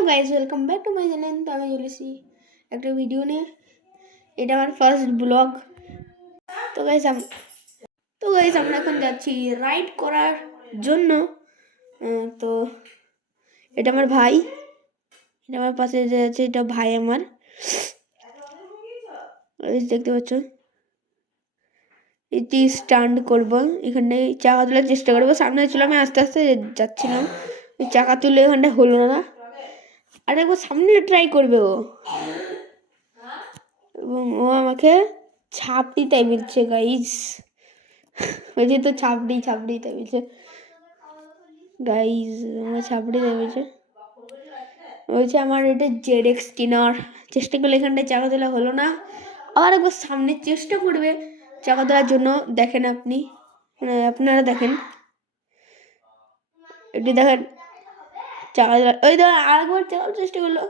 Hello guys, welcome back to my channel. তো আমি চলেছি একটা ভিডিও নিয়ে। এটা আমার ফার্স্ট ব্লগ। তো গাইজ আমরা এখন যাচ্ছি রাইড করার জন্য। তো এটা আমার ভাই, এটা আমার পাশে যে আছে এটা ভাই আমার। দেখতে পাচ্ছ, এটি স্টান্ড করবো, এখানে চাকা তোলার চেষ্টা করবো। সামনে ছিল, আমি আস্তে আস্তে যাচ্ছিলাম, চাকা তুলে এখানটা হলো না। আর একবার সামনে ট্রাই করবে ও, এবং ও আমাকে ছাপড়ি তাই বলছে গাইজ। বলছে তো ছাপড়ি তাই বলছে গাইজ, আমাকে ছাপড়ি তাই বলছে। বলছে আমার এটা জেডএক্স কেনার চেষ্টা করলে এখানটায় চাকা তোলা হলো না। আবার একবার সামনে চেষ্টা করবে চাকা তোলার জন্য। দেখেন আপনি, আপনারা দেখেন, এটি দেখেন চাকা তোলা। ওই ধর আরেকবার চাকা চেষ্টা করলো,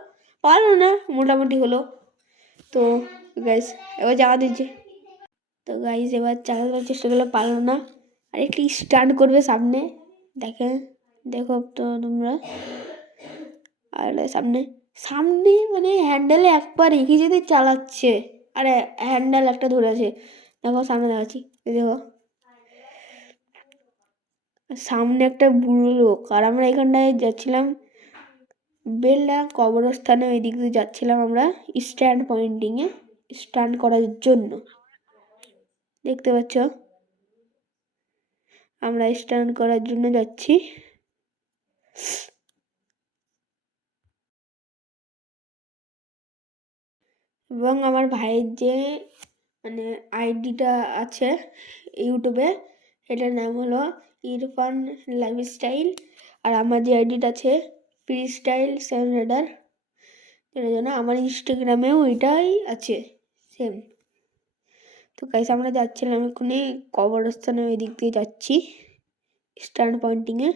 পারলো না, মোটামুটি হলো। তো গাইজ এবার চাকা দিচ্ছে। তো গাইজ এবার চাকা তোলার চেষ্টা করলে পারলো না, আর একটি স্টান্ট করবে সামনে। দেখো তো তোমরা। আর সামনে মানে হ্যান্ডেলে একবার এগিয়ে যেতে চালাচ্ছে, আরে হ্যান্ডেল একটা ধরেছে। দেখো সামনে দেখাচ্ছি, দেখো সামনে একটা বুড়ো লোক। আর আমরা এখানটায় যাচ্ছিলাম বেলডা কবরস্থানে, ওই দিক দিয়ে যাচ্ছিলাম আমরা স্ট্যান্ড পয়েন্টিংয়ে স্টান্ট করার জন্য। দেখতে পাচ্ছ, আমরা স্টান্ট করার জন্য যাচ্ছি। এবং আমার ভাইয়ের যে মানে আইডিটা আছে ইউটিউবে, এটার নাম হলো ইরফান লাইফস্টাইল। আর আমার যে আইডিটা আছে ফ্রি স্টাইল 7 রাইডার, এটার জন্য আমার ইনস্টাগ্রামেও ওইটাই আছে সেম। তো গাইস আমরা যাচ্ছিলাম এক্ষুনি কবরস্থানে, ওই দিক দিয়ে যাচ্ছি স্ট্যান্ড পয়েন্টিংয়ে।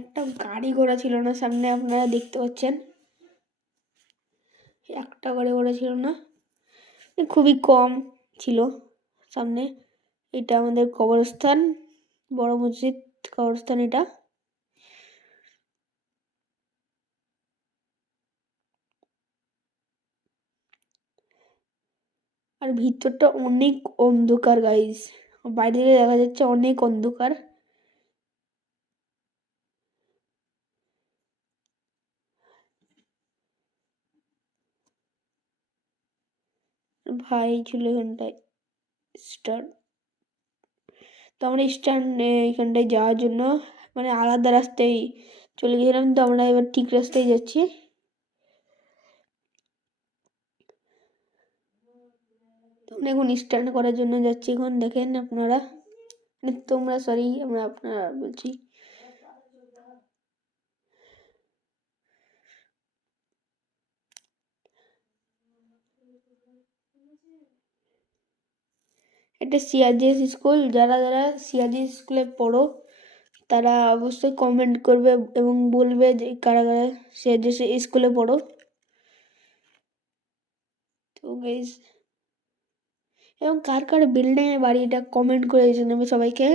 একটা গাড়ি ঘোড়া ছিল না সামনে, আপনারা দেখতে পাচ্ছেন একটা গাড়ি ঘোড়া ছিল না, খুবই কম ছিল সামনে। এটা আমাদের কবরস্থান, বড় মসজিদ কবরস্থান এটা। আর ভিতরটা অনেক অন্ধকার গাইস, বাইরে থেকে দেখা যাচ্ছে অনেক অন্ধকার। ভাই ছিল এখানটায় স্টার্ট। তো আমরা এখানটায় যাওয়ার জন্য মানে আলাদা রাস্তায় চলে গেছিলাম। তো আমরা এবার ঠিক রাস্তায় যাচ্ছি। তো আমরা এখন স্ট্যান্ড করার জন্য যাচ্ছি। এখন দেখেন আপনারা, মানে তোমরা, সরি আমরা আপনারা বলছি। এটা সিআরজিএস স্কুল। যারা যারা সিআরজিএস স্কুলে পড়ো তারা অবশ্যই কমেন্ট করবে এবং বলবে যে কারা কারা সিআরজিএস স্কুলে পড়ো। তো গাইস, এবং কার কার বিল্ডিংয়ে বাড়ি এটা কমেন্ট করে জানাবে সবাইকে।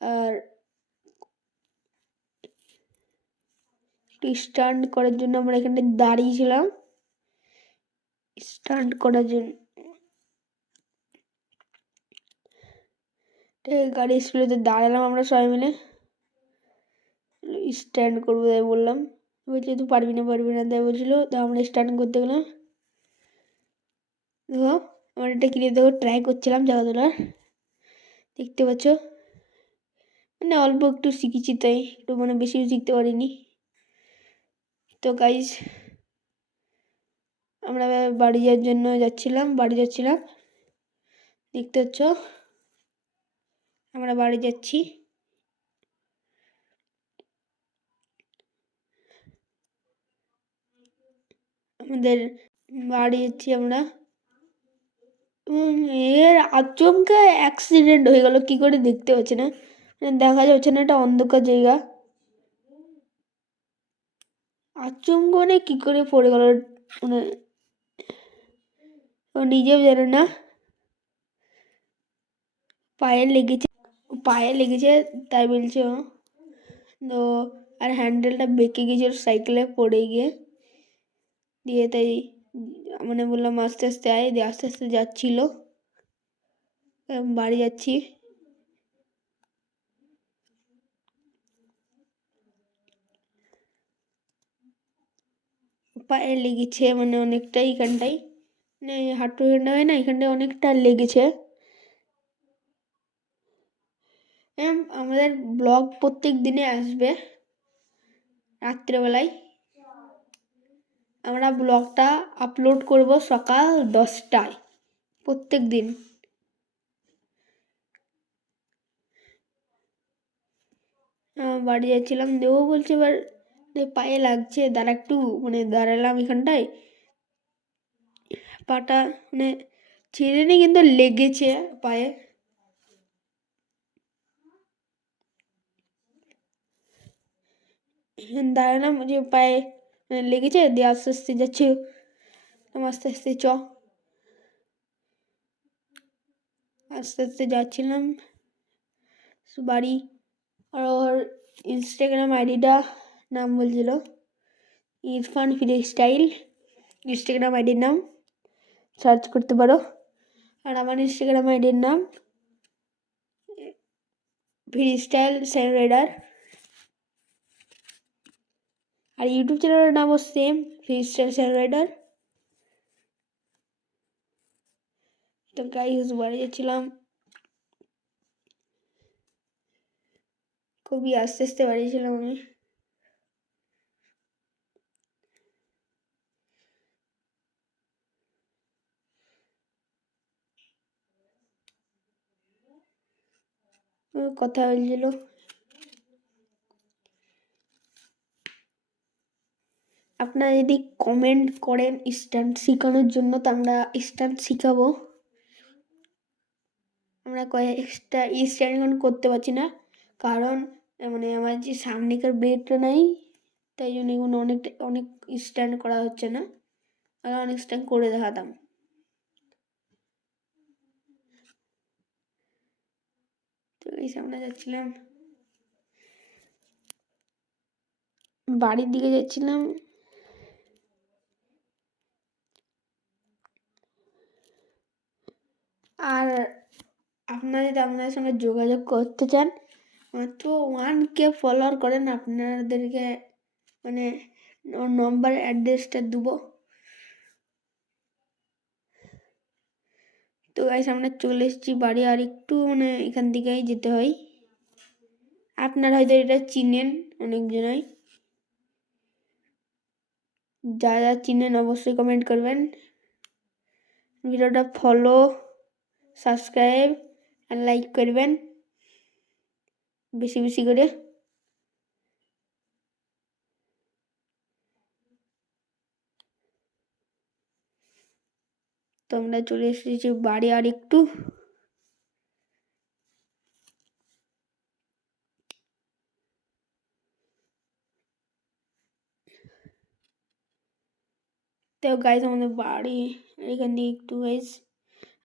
আর স্টান্ট করার জন্য আমরা এখানে দাঁড়িয়েছিলাম স্টান্ট করার জন্য। গাড়ি স্কুলেতে দাঁড়ালাম আমরা সবাই মিলে, স্ট্যান্ড করবো তাই বললাম। বলছি তুই পারবি না তাই বলছিল। তো আমরা স্ট্যান্ড করতে গেলাম। দেখো আমার এটা কিনে দেখো ট্রাই করছিলাম জায়গা তোলার, দেখতে পাচ্ছ। মানে অল্প একটু শিখেছি, তাই একটু মানে বেশি শিখতে পারিনি। তো গাইজ আমরা বাড়ি যাচ্ছিলাম, দেখতে পাচ্ছ আমরা বাড়ি যাচ্ছি। আমাদের বাড়ি যাচ্ছি আমরা। এর আচমকা অ্যাক্সিডেন্ট হয়ে গেল, কি করে দেখতে পাচ্ছি না, দেখা যাচ্ছে না, এটা অন্ধকার জায়গা। আচমকা মানে কি করে পড়ে গেল, মানে ও নিজেও জানে না। পায়ে লেগেছে তাই বলছে ও। তো আর হ্যান্ডেলটা বেঁকে গেছে ওর সাইকেলে পড়ে গিয়ে, দিয়ে তাই মানে বললাম আস্তে আস্তে আয়, দিয়ে আস্তে আস্তে যাচ্ছিল, বাড়ি যাচ্ছি। পায়ে লেগেছে মানে অনেকটাই, এখানটাই মানে হাঁটু এখানটা হয় না, এখানটায় অনেকটা লেগেছে। আমাদের ব্লগ প্রত্যেক দিনে আসবে রাত্রেবেলায়। আমরা ব্লগটা আপলোড করব সকাল 10টায় প্রত্যেক দিন। বাড়ি যাচ্ছিলাম, দেবো বলছে এবার পায়ে লাগছে, দাঁড়া একটু, মানে দাঁড়ালাম এখানটায়, পাটা মানে ছেড়ে নি কিন্তু লেগেছে পায়ে। দাঁড়ালাম যে পায়ে লেগেছে, দিয়ে আস্তে আস্তে যাচ্ছে, আস্তে আস্তে আস্তে আস্তে যাচ্ছিলাম বাড়ি। আর ওর ইনস্টাগ্রাম আইডিটা নাম বলছিল ইরফান ফ্রি স্টাইল, ইনস্টাগ্রাম আইডির নাম, সার্চ করতে পারো। আর আমার ইনস্টাগ্রাম আইডির নাম ফ্রি স্টাইল স্যান্ড রাইডার, আর ইউটিউব চ্যানেলের নামও same, free style sand rider. তো গাইস বাড়ি যাচ্ছিলাম, খুবই আস্তে আস্তে বাড়িয়েছিলাম আমি। কথা বলছিল, আপনারা যদি কমেন্ট করেন স্ট্যান্ড শেখানোর জন্য, তো আমরা স্ট্যান্ড শিখাবো। আমরা কয়েকটা স্ট্যান্ড এখন করতে পারছি না, কারণ মানে আমার যে সামনেকার বেডটা নাই, তাই জন্য এখন অনেক স্ট্যান্ড করা হচ্ছে না, আর অনেক স্ট্যান্ড করে দেখাতাম। তো এই সামনে যাচ্ছিলাম, বাড়ির দিকে যাচ্ছিলাম। আর আপনারা যদি আপনাদের সঙ্গে যোগাযোগ করতে চান, মাত্র 1K ফলোয়ার করেন, আপনাদেরকে মানে ওর নম্বর অ্যাড্রেসটা দেবো। তো গাইস আমরা চলে এসেছি বাড়ি, আর একটু মানে এখান থেকেই যেতে হয়। আপনারা হয়তো এটা চিনেন অনেকজনাই, যারা চিনেন অবশ্যই কমেন্ট করবেন। ভিডিওটা ফলো, সাবস্ক্রাইব আর লাইক করবেন বেশি বেশি করে। তো আমরা চলে এসেছি বাড়ি, আর একটু। তো গাইস আমাদের বাড়ি এখান দিয়ে একটু গাইস